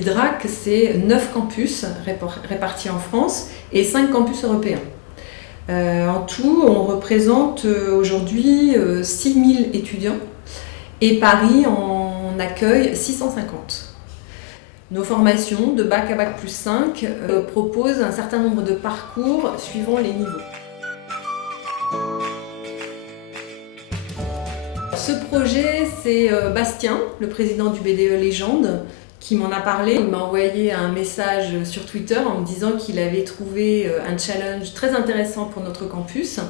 l'IDRAC, c'est 9 campus répartis en France et 5 campus européens. En tout, on représente aujourd'hui 6000 étudiants et Paris en accueille 650. Nos formations de bac à bac plus 5 proposent un certain nombre de parcours suivant les niveaux. Ce projet, c'est Bastien, le président du BDE Légende, qui m'en a parlé. Il m'a envoyé un message sur Twitter en me disant qu'il avait trouvé un challenge très intéressant pour notre campus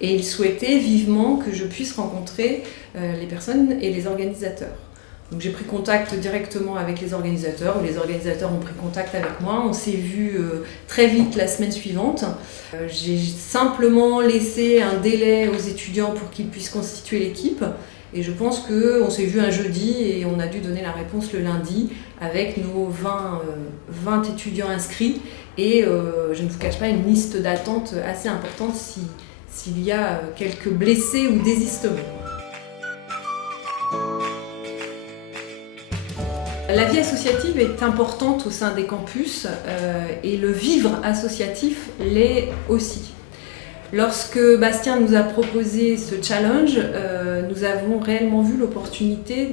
et il souhaitait vivement que je puisse rencontrer les personnes et les organisateurs. Donc j'ai pris contact directement avec les organisateurs ont pris contact avec moi. On s'est vu très vite la semaine suivante. J'ai simplement laissé un délai aux étudiants pour qu'ils puissent constituer l'équipe. Et je pense qu'on s'est vu un jeudi et on a dû donner la réponse le lundi avec nos 20 étudiants inscrits. Et je ne vous cache pas une liste d'attente assez importante s'il y a quelques blessés ou désistements. La vie associative est importante au sein des campus et le vivre associatif l'est aussi. Lorsque Bastien nous a proposé ce challenge, nous avons réellement vu l'opportunité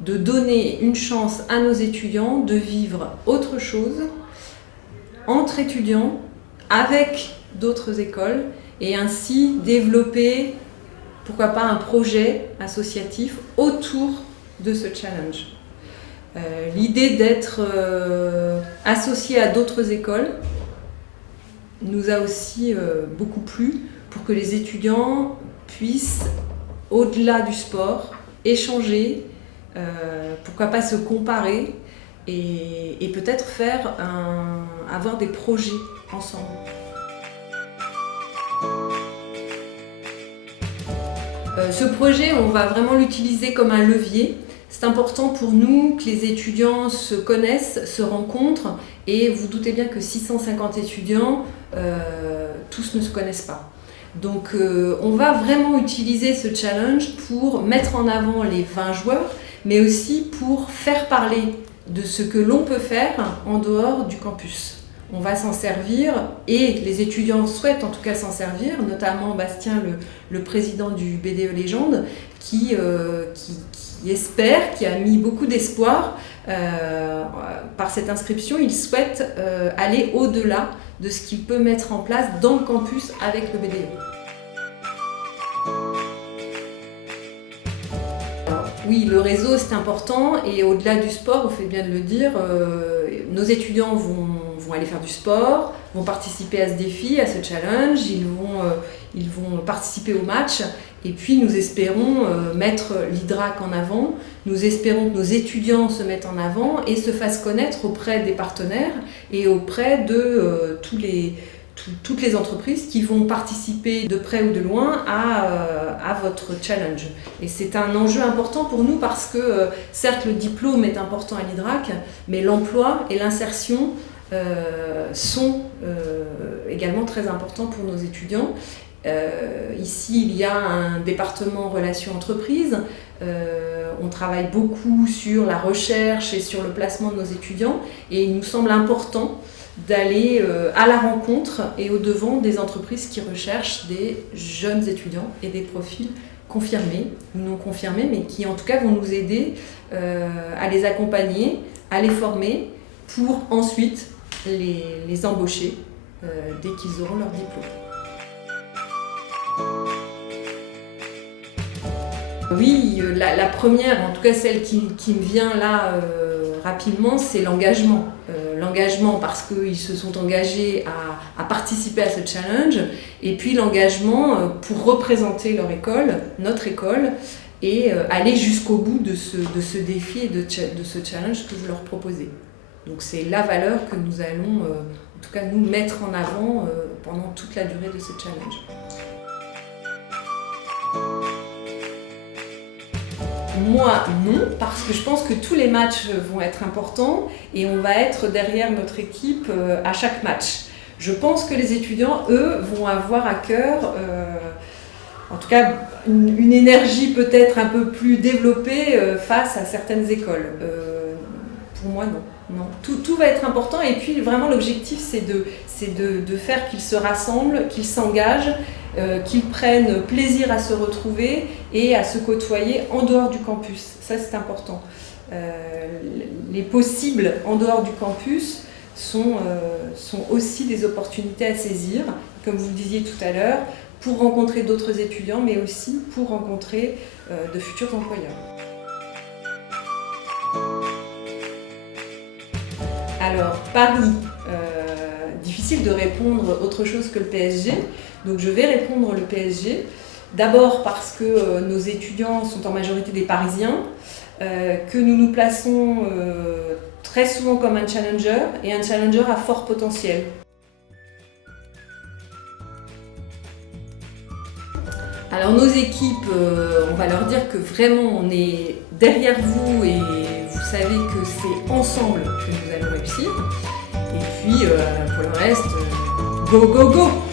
de donner une chance à nos étudiants de vivre autre chose entre étudiants, avec d'autres écoles et ainsi développer, pourquoi pas, un projet associatif autour de ce challenge. L'idée d'être associé à d'autres écoles nous a aussi beaucoup plu pour que les étudiants puissent, au-delà du sport, échanger, pourquoi pas se comparer et peut-être avoir des projets ensemble. Ce projet, on va vraiment l'utiliser comme un levier. C'est important pour nous que les étudiants se connaissent, se rencontrent et vous doutez bien que 650 étudiants, tous ne se connaissent pas. Donc on va vraiment utiliser ce challenge pour mettre en avant les 20 joueurs, mais aussi pour faire parler de ce que l'on peut faire en dehors du campus. On va s'en servir et les étudiants souhaitent en tout cas s'en servir, notamment Bastien, le président du BDE Légende, qui espère, qui a mis beaucoup d'espoir par cette inscription. Il souhaite aller au-delà de ce qu'il peut mettre en place dans le campus avec le BDE. Oui, le réseau c'est important et au-delà du sport, vous faites bien de le dire, nos étudiants vont aller faire du sport, vont participer à ce défi, à ce challenge, ils vont participer au match et puis nous espérons mettre l'IDRAC en avant, nous espérons que nos étudiants se mettent en avant et se fassent connaître auprès des partenaires et auprès de toutes les entreprises qui vont participer de près ou de loin à votre challenge. Et c'est un enjeu important pour nous parce que certes le diplôme est important à l'IDRAC, mais l'emploi et l'insertion sont également très importants pour nos étudiants. Ici, il y a un département relations entreprises. On travaille beaucoup sur la recherche et sur le placement de nos étudiants et il nous semble important d'aller à la rencontre et au-devant des entreprises qui recherchent des jeunes étudiants et des profils confirmés ou non confirmés, mais qui en tout cas vont nous aider à les accompagner, à les former pour ensuite les embaucher dès qu'ils auront leur diplôme. Oui, la première, en tout cas celle qui me vient là rapidement, c'est l'engagement. L'engagement parce qu'ils se sont engagés à participer à ce challenge, et puis l'engagement pour représenter leur école, notre école, et aller jusqu'au bout de ce défi et de ce challenge que vous leur proposez. Donc c'est la valeur que nous allons, en tout cas nous, mettre en avant pendant toute la durée de ce challenge. Moi, non, parce que je pense que tous les matchs vont être importants et on va être derrière notre équipe à chaque match. Je pense que les étudiants, eux, vont avoir à cœur, en tout cas, une énergie peut-être un peu plus développée face à certaines écoles. Pour moi, non. Non. Tout va être important et puis vraiment l'objectif c'est de faire qu'ils se rassemblent, qu'ils s'engagent, qu'ils prennent plaisir à se retrouver et à se côtoyer en dehors du campus. Ça c'est important. Les possibles en dehors du campus sont aussi des opportunités à saisir, comme vous le disiez tout à l'heure, pour rencontrer d'autres étudiants mais aussi pour rencontrer de futurs employeurs. Alors, Paris, difficile de répondre autre chose que le PSG, donc je vais répondre le PSG. D'abord parce que nos étudiants sont en majorité des Parisiens, que nous nous plaçons très souvent comme un challenger et un challenger à fort potentiel. Alors nos équipes, on va leur dire que vraiment on est derrière vous et vous savez que c'est ensemble que nous allons réussir. Et puis pour le reste, go go go!